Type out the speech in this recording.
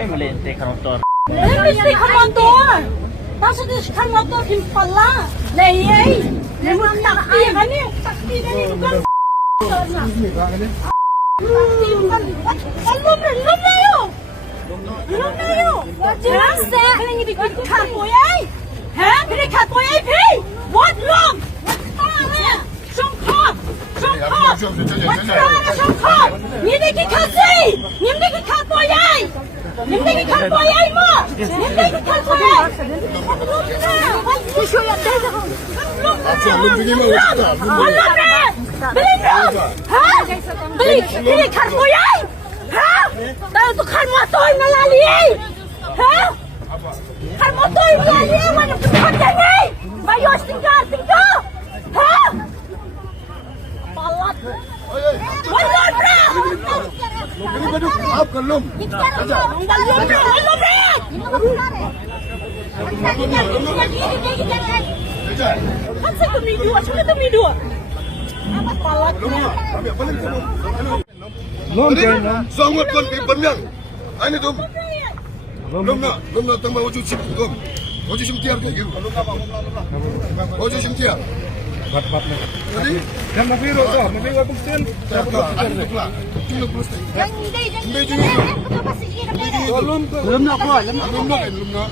Melente kan motor. Mesti kan motor. Pasal dia kan motor himpala. Lei. Lemon takti kan ni. Takti ni bukan. Takti bukan. Lom layo. Lom layo. Jangan saya ni bikin kat boy. Ha? Bikin kat boy pi. What lom? What star? Shongkop. Shongkop. What star? Shongkop. Ni bikin kat si. Ni bikin kat boy. Nimdeki kalboyay mo! Nimdeki kalboyay! Wala na! Bili mo! Ha? Bili kalboyay! Ha? Dahil ito kalmotoy na laliyay! Ha? Kalmotoy na laliyay! Wala putihon yan eh! Bayos tinggal! Ha? Palat! Wala na! Maafkan lum. Sangat kan pemyang. Ini tu. Lum na tambah wujud sim tu. Wujud sim tiar ke gitu. Wujud sim tiar. Jadi Kan mabiro to, mabiro buktin. Belum na.